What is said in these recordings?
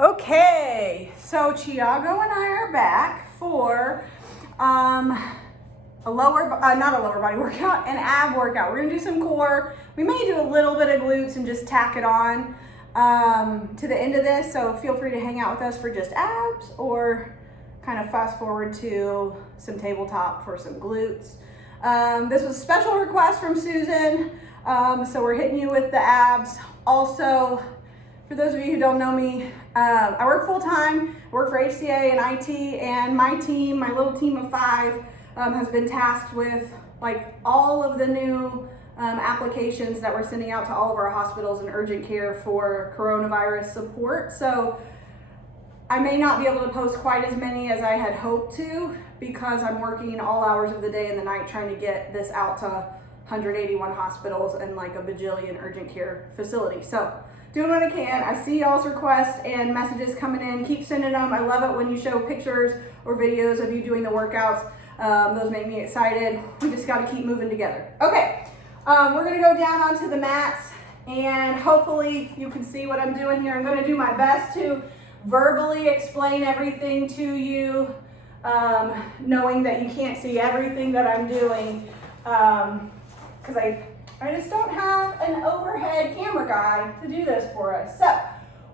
Okay, so Tiago and I are back for not a lower body workout, an ab workout. We're gonna do some core. We may do a little bit of glutes and just tack it on to the end of this. So feel free to hang out with us for just abs or kind of fast forward to some tabletop for some glutes. This was a special request from Susan. So we're hitting you with the abs. Also, for those of you who don't know me, I work full-time, work for HCA and IT, and my team, my little team of 5, has been tasked with like all of the new applications that we're sending out to all of our hospitals and urgent care for coronavirus support. So I may not be able to post quite as many as I had hoped to because I'm working all hours of the day and the night trying to get this out to 181 hospitals and like a bajillion urgent care facilities. So doing what I can. I see y'all's requests and messages coming in. Keep sending them. I love it when you show pictures or videos of you doing the workouts. Those make me excited. We just got to keep moving together. Okay, we're going to go down onto the mats and hopefully you can see what I'm doing here. I'm going to do my best to verbally explain everything to you, knowing that you can't see everything that I'm doing because I just don't have an overhead camera guy to do this for us. So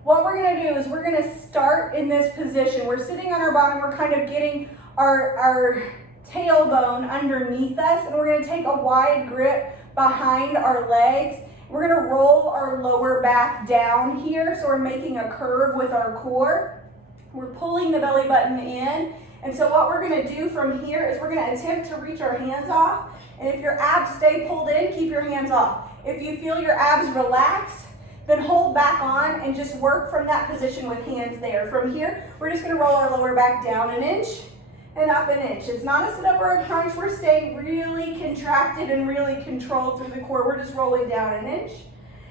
what we're gonna do is we're gonna start in this position. We're sitting on our bottom, we're kind of getting our tailbone underneath us, and we're gonna take a wide grip behind our legs. We're gonna roll our lower back down here, so we're making a curve with our core. We're pulling the belly button in, and so what we're gonna do from here is we're gonna attempt to reach our hands off. And if your abs stay pulled in, keep your hands off. If you feel your abs relax, then hold back on and just work from that position with hands there. From here, we're just gonna roll our lower back down an inch and up an inch. It's not a sit up or a crunch. We're staying really contracted and really controlled through the core. We're just rolling down an inch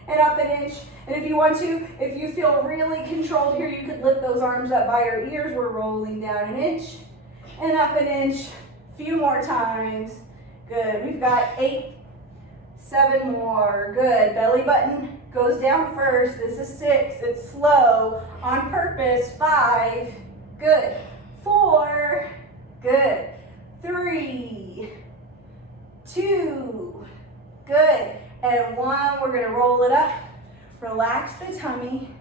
and up an inch. And if you want to, if you feel really controlled here, you could lift those arms up by your ears. We're rolling down an inch and up an inch. A few more times. Good, we've got 8, 7 more, good. Belly button goes down first, this is 6, it's slow, on purpose, 5, good. 4, good. 3, 2, good. And 1, we're gonna roll it up, relax the tummy,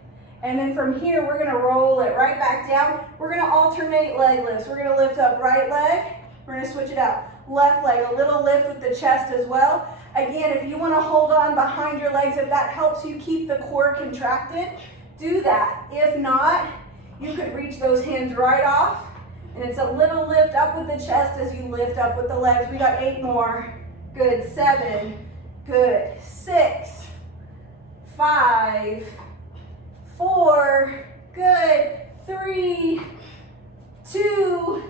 and then from here, we're gonna roll it right back down. We're gonna alternate leg lifts. We're gonna lift up right leg, we're gonna switch it out. Left leg, a little lift with the chest as well. Again, if you want to hold on behind your legs, if that helps you keep the core contracted, do that. If not, you could reach those hands right off, and it's a little lift up with the chest as you lift up with the legs. We got 8 more. Good. 7. Good. 6. 5. 4. Good. 3. 2.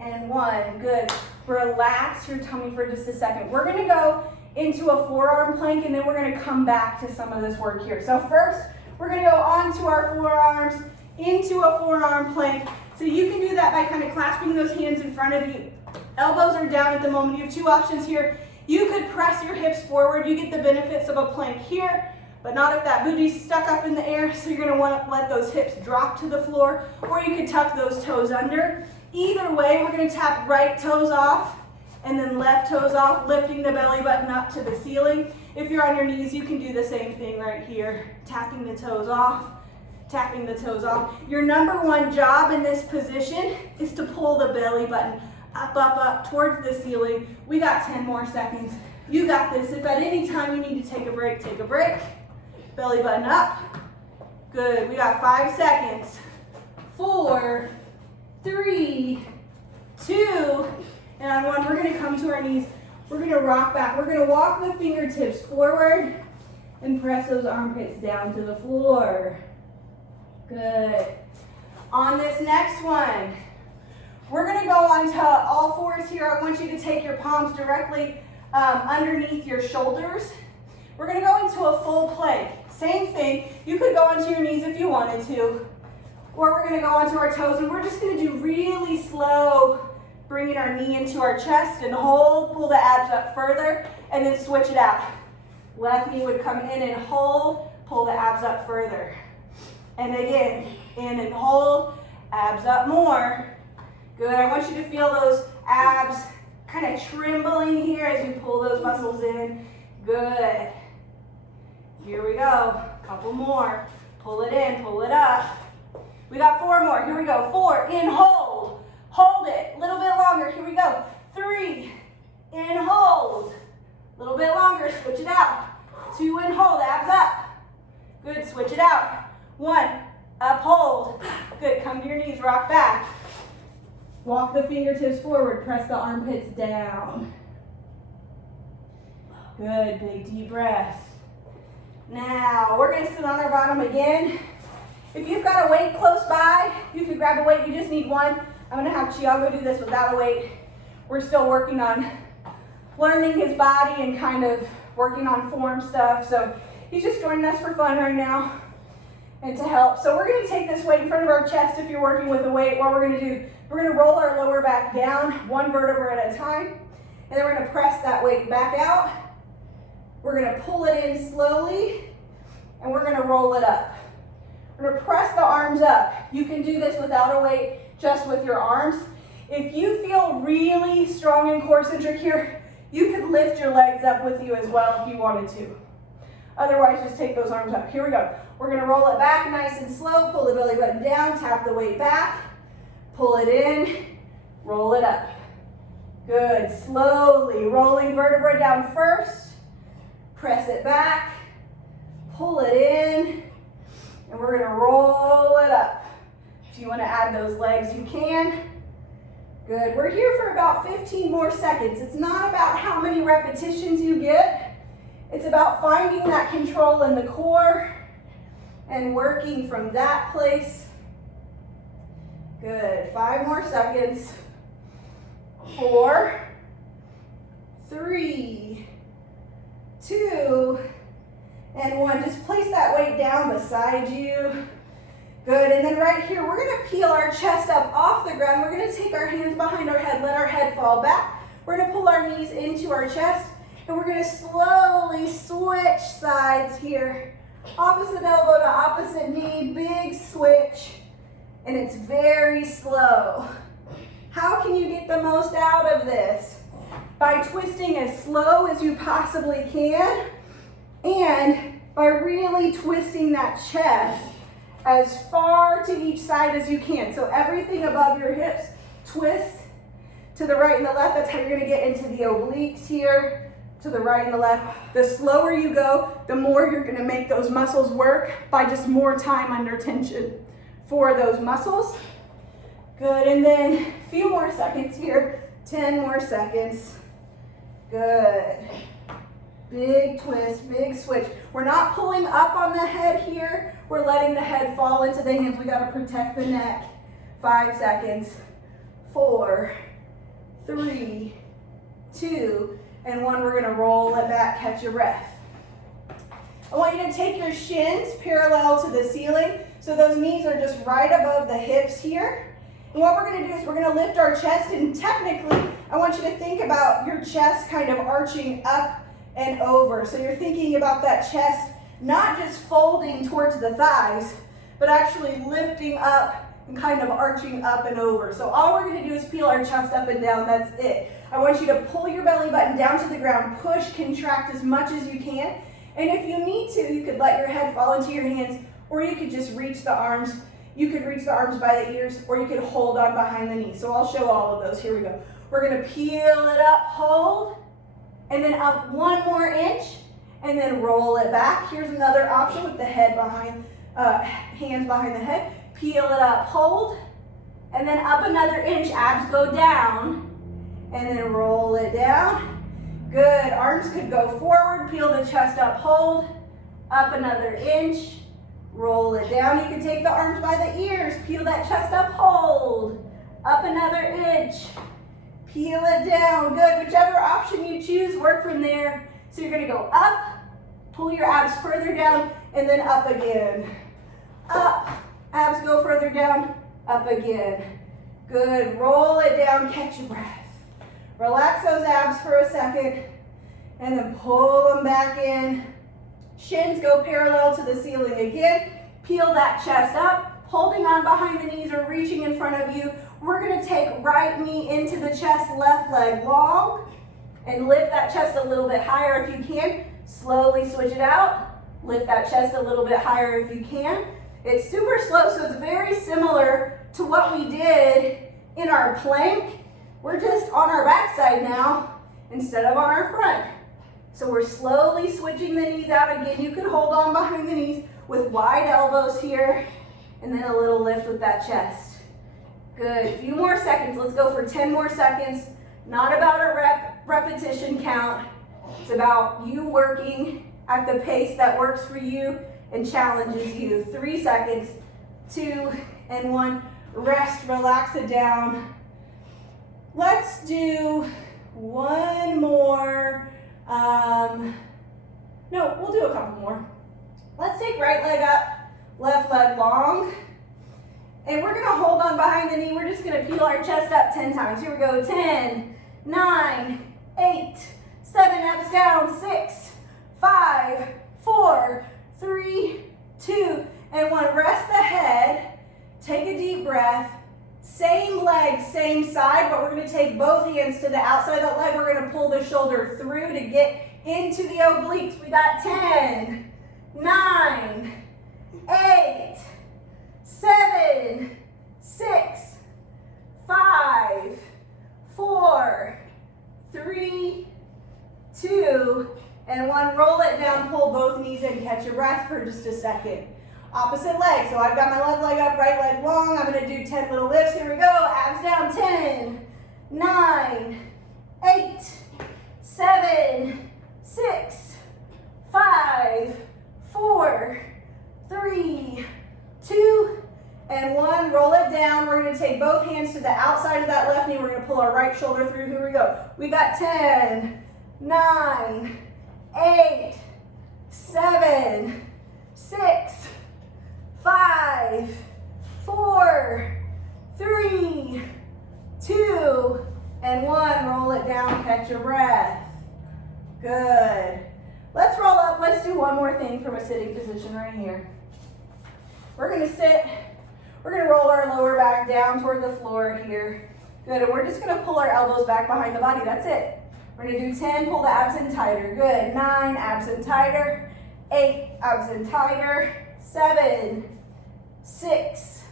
And 1. Good. Relax your tummy for just a second. We're gonna go into a forearm plank and then we're gonna come back to some of this work here. So first, we're gonna go onto our forearms, into a forearm plank. So you can do that by kind of clasping those hands in front of you. Elbows are down at the moment. You have 2 options here. You could press your hips forward. You get the benefits of a plank here, but not if that booty's stuck up in the air. So you're gonna wanna let those hips drop to the floor, or you could tuck those toes under. Either way, we're gonna tap right toes off and then left toes off, lifting the belly button up to the ceiling. If you're on your knees, you can do the same thing right here, tapping the toes off, tapping the toes off. Your number 1 job in this position is to pull the belly button up, up, up towards the ceiling. We got 10 more seconds. You got this. If at any time you need to take a break, take a break. Belly button up. Good. We got 5 seconds. 4, 3, 2, and on 1, we're gonna come to our knees. We're gonna rock back. We're gonna walk the fingertips forward and press those armpits down to the floor. Good. On this next one, we're gonna go onto all fours here. I want you to take your palms directly underneath your shoulders. We're gonna go into a full plank. Same thing. You could go onto your knees if you wanted to. Or we're gonna go onto our toes and we're just gonna do really slow, bringing our knee into our chest and hold, pull the abs up further, and then switch it out. Left knee would come in and hold, pull the abs up further. And again, in and hold, abs up more. Good, I want you to feel those abs kind of trembling here as you pull those muscles in. Good. Here we go, couple more. Pull it in, pull it up. We got 4 more, here we go. 4, in, hold. Hold it, a little bit longer, here we go. 3, in, hold. A little bit longer, switch it out. 2, in, hold, abs up. Good, switch it out. 1, up, hold. Good, come to your knees, rock back. Walk the fingertips forward, press the armpits down. Good, big deep breath. Now, we're gonna sit on our bottom again. If you've got a weight close by, you can grab a weight, you just need one. I'm gonna have Chiago do this without a weight. We're still working on learning his body and kind of working on form stuff. So he's just joining us for fun right now and to help. So we're gonna take this weight in front of our chest if you're working with a weight. What we're gonna do, we're gonna roll our lower back down, 1 vertebra at a time, and then we're gonna press that weight back out. We're gonna pull it in slowly, and we're gonna roll it up. We're gonna press the arms up. You can do this without a weight, just with your arms. If you feel really strong and core centric here, you could lift your legs up with you as well if you wanted to. Otherwise, just take those arms up. Here we go. We're gonna roll it back nice and slow, pull the belly button down, tap the weight back, pull it in, roll it up. Good, slowly rolling vertebra down first, press it back, pull it in, and we're gonna roll it up. If you wanna add those legs, you can. Good, we're here for about 15 more seconds. It's not about how many repetitions you get. It's about finding that control in the core and working from that place. Good, 5 more seconds. 4, 3, 2, and 1. Just place that weight down beside you. Good, and then right here, we're gonna peel our chest up off the ground. We're gonna take our hands behind our head, let our head fall back. We're gonna pull our knees into our chest, and we're gonna slowly switch sides here. Opposite elbow to opposite knee, big switch, and it's very slow. How can you get the most out of this? By twisting as slow as you possibly can, and by really twisting that chest as far to each side as you can. So everything above your hips, twist to the right and the left. That's how you're gonna get into the obliques here, to the right and the left. The slower you go, the more you're gonna make those muscles work by just more time under tension for those muscles. Good, and then a few more seconds here, 10 more seconds. Good. Big twist, big switch. We're not pulling up on the head here. We're letting the head fall into the hands. We gotta protect the neck. 5 seconds. 4, 3, 2, and 1. We're gonna roll it back, catch your breath. I want you to take your shins parallel to the ceiling. So those knees are just right above the hips here. And what we're gonna do is we're gonna lift our chest, and technically, I want you to think about your chest kind of arching up and over. So you're thinking about that chest not just folding towards the thighs, but actually lifting up and kind of arching up and over. So all we're gonna do is peel our chest up and down, that's it. I want you to pull your belly button down to the ground, push, contract as much as you can. And if you need to, you could let your head fall into your hands, or you could just reach the arms. You could reach the arms by the ears, or you could hold on behind the knees. So I'll show all of those, here we go. We're gonna peel it up, hold, and then up 1 more inch, and then roll it back. Here's another option with the head behind, hands behind the head. Peel it up, hold, and then up another inch, abs go down, and then roll it down. Good, arms could go forward, peel the chest up, hold, up another inch, roll it down. You can take the arms by the ears, peel that chest up, hold, up another inch, peel it down. Good, whichever option you choose, work from there. So you're gonna go up, pull your abs further down, and then up again. Up, abs go further down, up again. Good, roll it down, catch your breath. Relax those abs for a second, and then pull them back in. Shins go parallel to the ceiling again. Peel that chest up, holding on behind the knees or reaching in front of you. We're gonna take right knee into the chest, left leg long, and lift that chest a little bit higher if you can. Slowly switch it out. Lift that chest a little bit higher if you can. It's super slow, so it's very similar to what we did in our plank. We're just on our backside now instead of on our front. So we're slowly switching the knees out. Again, you can hold on behind the knees with wide elbows here, and then a little lift with that chest. Good, a few more seconds. Let's go for 10 more seconds. Not about a repetition count. It's about you working at the pace that works for you and challenges you. 3 seconds, 2 and 1. Rest, relax it down. Let's do one more. No, we'll do a couple more. Let's take right leg up, left leg long. And we're gonna hold on behind the knee. We're just gonna peel our chest up 10 times. Here we go, 10, 9, 8, 7, abs down, 6, 5, 4, 3, 2, and 1. Rest the head, take a deep breath. Same leg, same side, but we're gonna take both hands to the outside of that leg. We're gonna pull the shoulder through to get into the obliques. We got 10, 9, 8, 7, 6, 5, 4, 3, 2, and 1. Roll it down, pull both knees in, catch your breath for just a second. Opposite leg, so I've got my left leg up, right leg long. I'm gonna do 10 little lifts. Here we go, abs down, 10, 9, 8, 7, 6, 5, 4, 3, 2, and 1. Roll it down. We're gonna take both hands to the outside of that left knee. We're gonna pull our right shoulder through. Here we go. We got 10, 9, 8, 7, 6, 5, 4, 3, 2, and 1. Roll it down, catch your breath. Good. Let's roll up. Let's do one more thing from a sitting position right here. We're gonna sit. We're gonna roll our lower back down toward the floor here. Good, and we're just gonna pull our elbows back behind the body. That's it. We're gonna do 10, pull the abs in tighter. Good, 9, abs in tighter. 8, abs in tighter. 7, 6,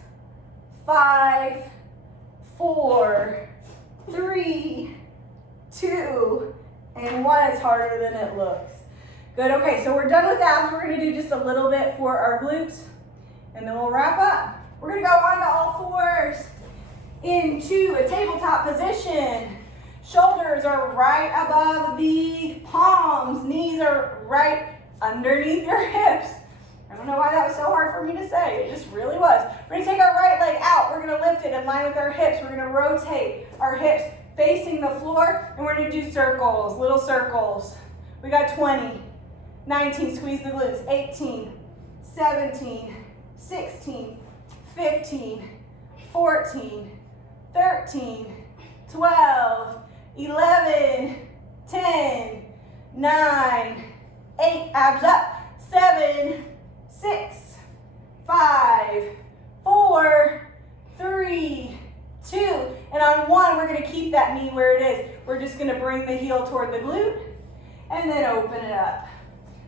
5, 4, 3, 2, and 1. It's harder than it looks. Good, okay, so we're done with abs. We're gonna do just a little bit for our glutes, and then we'll wrap up. We're gonna go on to all fours into a tabletop position. Shoulders are right above the palms. Knees are right underneath your hips. I don't know why that was so hard for me to say. It just really was. We're gonna take our right leg out. We're gonna lift it in line with our hips. We're gonna rotate our hips facing the floor, and we're gonna do circles, little circles. We got 20, 19, squeeze the glutes, 18, 17, 16, 15, 14, 13, 12, 11, 10, 9, 8, abs up, 7, 6, 5, 4, 3, 2, and on 1, we're gonna keep that knee where it is. We're just gonna bring the heel toward the glute and then open it up.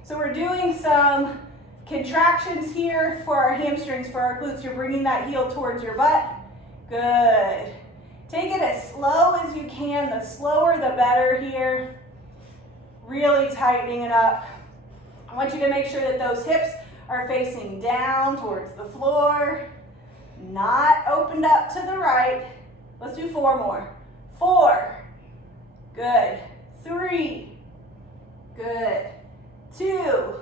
So we're doing some contractions here for our hamstrings, for our glutes. You're bringing that heel towards your butt. Good. Take it as slow as you can. The slower, the better here. Really tightening it up. I want you to make sure that those hips are facing down towards the floor, not opened up to the right. Let's do 4 more. 4. Good. 3. Good. 2.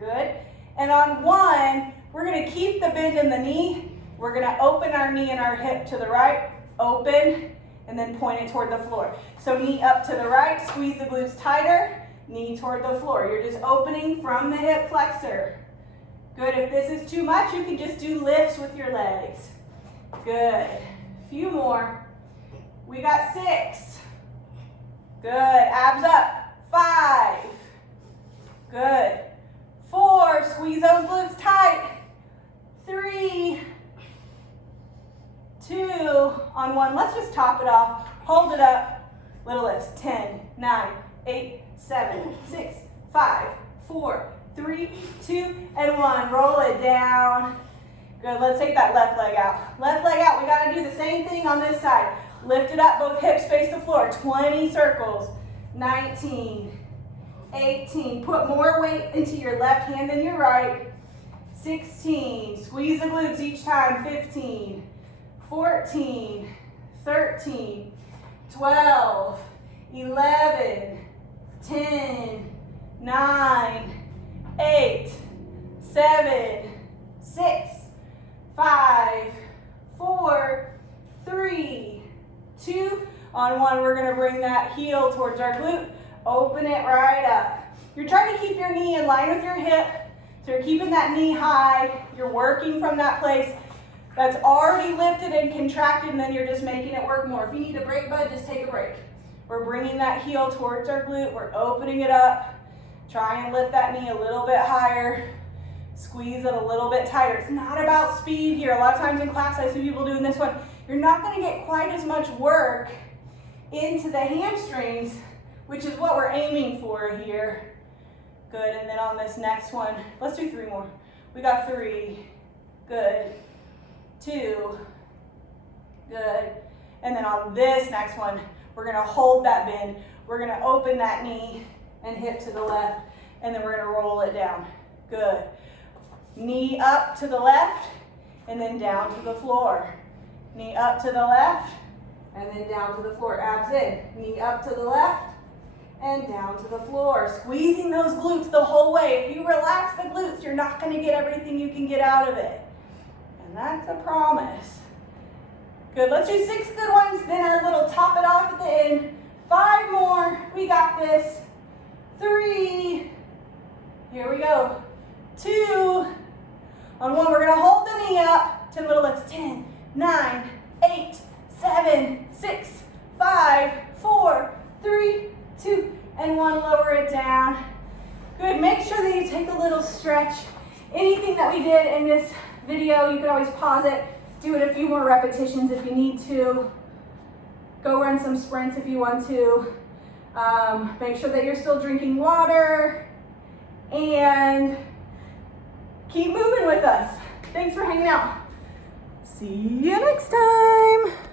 Good. And on 1, we're going to keep the bend in the knee. We're going to open our knee and our hip to the right, open, and then point it toward the floor. So knee up to the right, squeeze the glutes tighter, knee toward the floor. You're just opening from the hip flexor. Good. If this is too much, you can just do lifts with your legs. Good. Few more. We got 6. Good. Abs up. 5. Good. 4. Squeeze those glutes tight. one. Let's just top it off. Hold it up. Little lifts. 10, 9, 8, 7, 6, 5, 4, 3, 2, and 1. Roll it down. Good. Let's take that left leg out. Left leg out. We got to do the same thing on this side. Lift it up. Both hips face the floor. 20 circles. 19, 18. Put more weight into your left hand than your right. 16. Squeeze the glutes each time. 15, 14, 13, 12, 11, 10, 9, 8, 7, 6, 5, 4, 3, 2, on 1. We're going to bring that heel towards our glute. Open it right up. You're trying to keep your knee in line with your hip. So you're keeping that knee high. You're working from that place that's already lifted and contracted, and then you're just making it work more. If you need a break, bud, just take a break. We're bringing that heel towards our glute. We're opening it up. Try and lift that knee a little bit higher. Squeeze it a little bit tighter. It's not about speed here. A lot of times in class, I see people doing this one. You're not going to get quite as much work into the hamstrings, which is what we're aiming for here. Good. And then on this next one, let's do 3 more. We got 3. Good. 2. Good. And then on this next one, we're going to hold that bend. We're going to open that knee and hip to the left, and then we're going to roll it down. Good. Knee up to the left, and then down to the floor. Knee up to the left, and then down to the floor. Abs in. Knee up to the left, and down to the floor. Squeezing those glutes the whole way. If you relax the glutes, you're not going to get everything you can get out of it. And that's a promise. Good. Let's do 6 good ones, then our little top it off at the end. 5 more. We got this. 3. Here we go. 2. On 1, we're going to hold the knee up. 10 little lifts. 10, 9, 8, 7, 6, 5, 4, 3, 2, and 1. Lower it down. Good. Make sure that you take a little stretch. Anything that we did in this video, you can always pause it. Do it a few more repetitions if you need to. Go run some sprints if you want to. Make sure that you're still drinking water. And keep moving with us. Thanks for hanging out. See you next time.